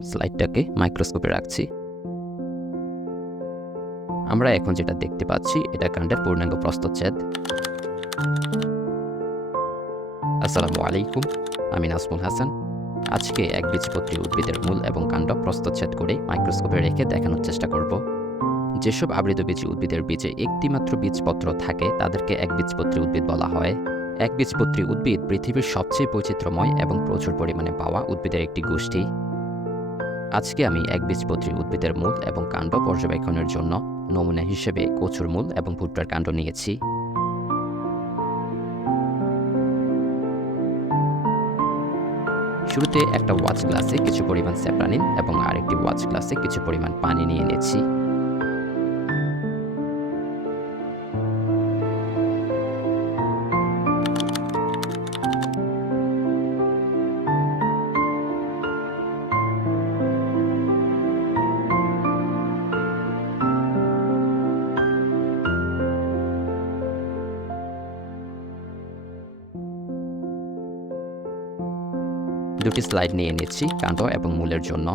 স্লাইডটাকে মাইক্রোস্কোপে রাখছি। আমরা এখন যেটা দেখতে পাচ্ছি এটা কাণ্ডের পূর্ণাঙ্গ প্রস্থচ্ছেদ। আসসালামু আলাইকুম, আমি নাজমুল হাসান। আজকে একবীজপত্রী উদ্ভিদের মূল এবং কাণ্ড প্রস্থচ্ছেদ করে মাইক্রোস্কোপে রেখে দেখানোর চেষ্টা করব। যেসব আবৃতবীজী উদ্ভিদের বীজে একটি মাত্র বীজপত্র থাকে তাদেরকে একবীজপত্রী উদ্ভিদ বলা হয়। একবীজপত্রী উদ্ভিদ পৃথিবীর সবচেয়ে বৈচিত্র্যময় এবং প্রচুর পরিমাণে পাওয়া উদ্ভিদের একটি গোষ্ঠী। আজকে আমি একবীজপত্রী উদ্ভিদের মূল এবং কাণ্ড পর্যবেক্ষণের জন্য নমুনা হিসেবে কচুর মূল এবং ভুট্টার কাণ্ড নিয়েছি। শুরুতে একটা ওয়াচ গ্লাসে কিছু পরিমাণ স্যাপ্রানিন এবং আরেকটি ওয়াচ গ্লাসে কিছু পরিমাণ পানি নিয়ে নিয়েছি। দুটি স্লাইড নিয়ে নিচ্ছি কাণ্ড এবং মূলের জন্য।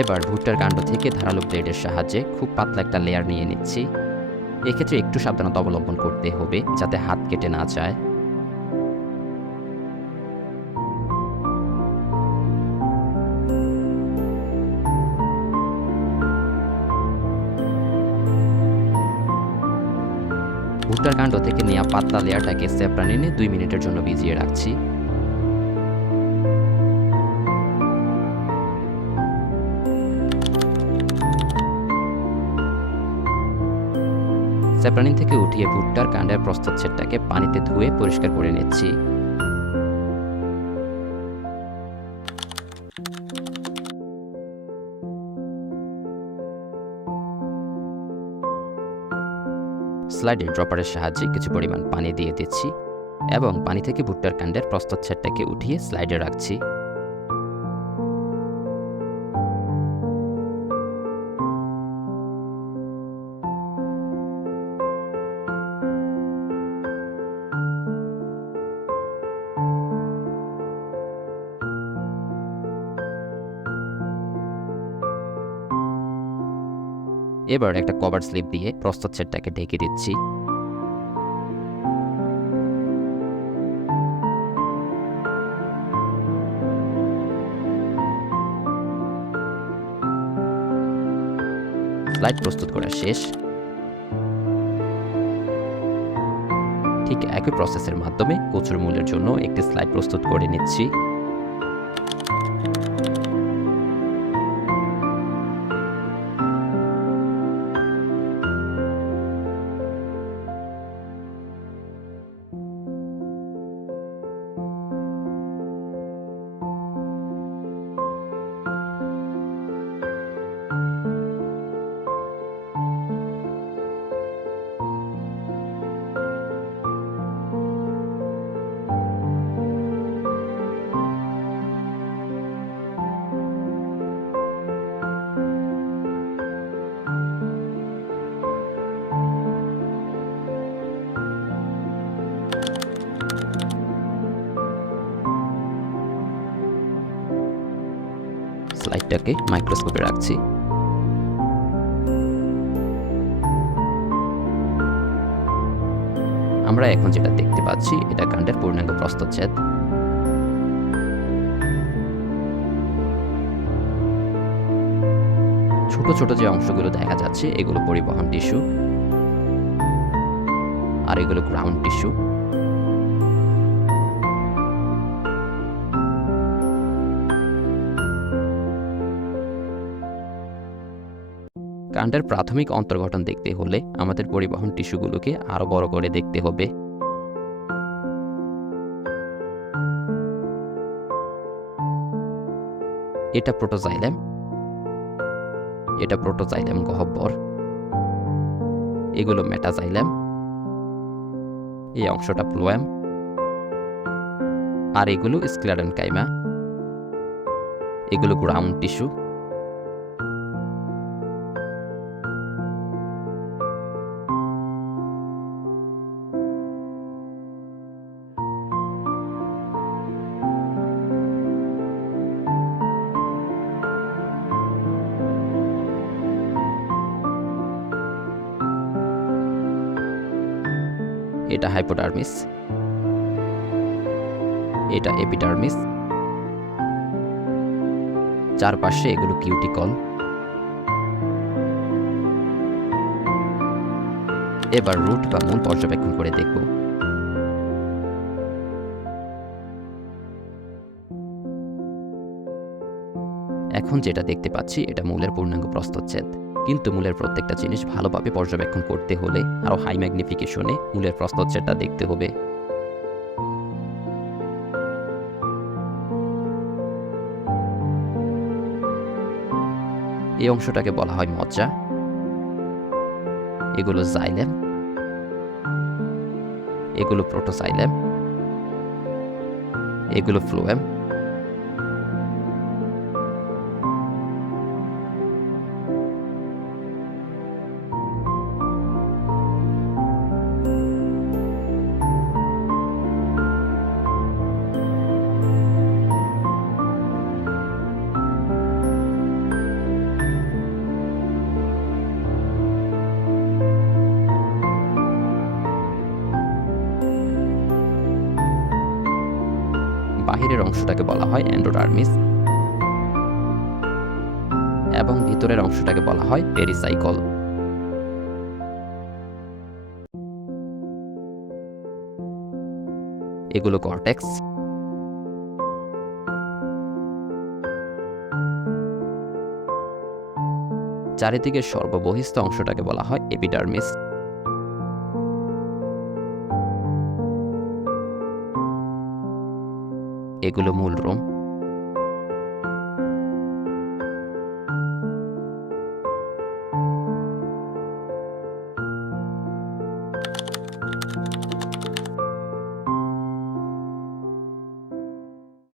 এবার ভুট্টার কাণ্ড থেকে ধারালো ব্লেডের সাহায্যে খুব পাতলা একটা লেয়ার নিয়ে নিচ্ছি। এক্ষেত্রে একটু সাবধানতা অবলম্বন করতে হবে যাতে হাত কেটে না যায়। ভুট্টার কাণ্ড থেকে নেওয়া পাতলা লেয়ারটাকে স্যাপ্রানিনে 2 মিনিটের জন্য ভিজিয়ে রাখছি। স্যাপ্রানিন থেকে উঠিয়ে ভুট্টার কাণ্ডের প্রস্থচ্ছেদটাকে পানিতে ধুয়ে পরিষ্কার করে নিচ্ছি। স্লাইডের ড্রপারের সাহায্যে কিছু পরিমাণ পানি দিয়ে দিচ্ছি এবং পানি থেকে ভুট্টার কাণ্ডের প্রস্থচ্ছেদটাকে উঠিয়ে স্লাইডে রাখছি। এবার একটা কভার স্লিপ দিয়ে প্রস্থচ্ছেদটাকে ঢেকে দিচ্ছি। স্লাইড প্রস্তুত করা শেষ। ঠিক একই প্রসেসের মাধ্যমে কচুর মূলের জন্য একটি স্লাইড প্রস্তুত করে নিচ্ছি। স্লাইডটাকে মাইক্রোস্কোপে রাখছি। আমরা এখন যেটা দেখতে পাচ্ছি এটা কাণ্ডের পূর্ণাঙ্গ প্রস্থচ্ছেদ। ছোট ছোট যে অংশগুলো দেখা যাচ্ছে এগুলো পরিবহন টিস্যু আর এগুলো গ্রাউন্ড টিস্যু। কাণ্ডের প্রাথমিক অন্তর্গঠন দেখতে হলে আমাদের পরিবহন টিস্যুগুলোকে আরো বড় করে দেখতে হবে। এটা প্রোটোজাইলেম, এটা প্রোটোজাইলেম গহ্বর, এগুলো মেটাজাইলেম, এই অংশটা ফ্লোয়েম, আর এগুলো স্ক্লেরেনকাইমা। এগুলো গ্রাউন্ড টিস্যু। এটা হাইপোডার্মিস, এটা এপিডার্মিস, চারপাশে এগুলো কিউটিকল। এবার রুট বা মূল পর্যবেক্ষণ করে দেখব। এখন যেটা দেখতে পাচ্ছি এটা মূলের পূর্ণাঙ্গ প্রস্থচ্ছেদ, কিন্তু মূলের প্রত্যেকটা জিনিস ভালোভাবে পর্যবেক্ষণ করতে হলে আরও হাই ম্যাগনিফিকেশনে মূলের প্রস্থচ্ছেদটা দেখতে হবে। এই অংশটাকে বলা হয় মজ্জা। এগুলো জাইলেম, এগুলো প্রোটোজাইলেম, এগুলো ফ্লোয়েম। বাহিরের অংশটাকে বলা হয় এন্ডোডার্মিস এবং ভিতরের অংশটাকে বলা হয় পেরিসাইকল। এগুলো কর্টেক্স। চারিদিকের সর্ববহিস্থ অংশটাকে বলা হয় এপিডার্মিস। এগুলো মূল রোম।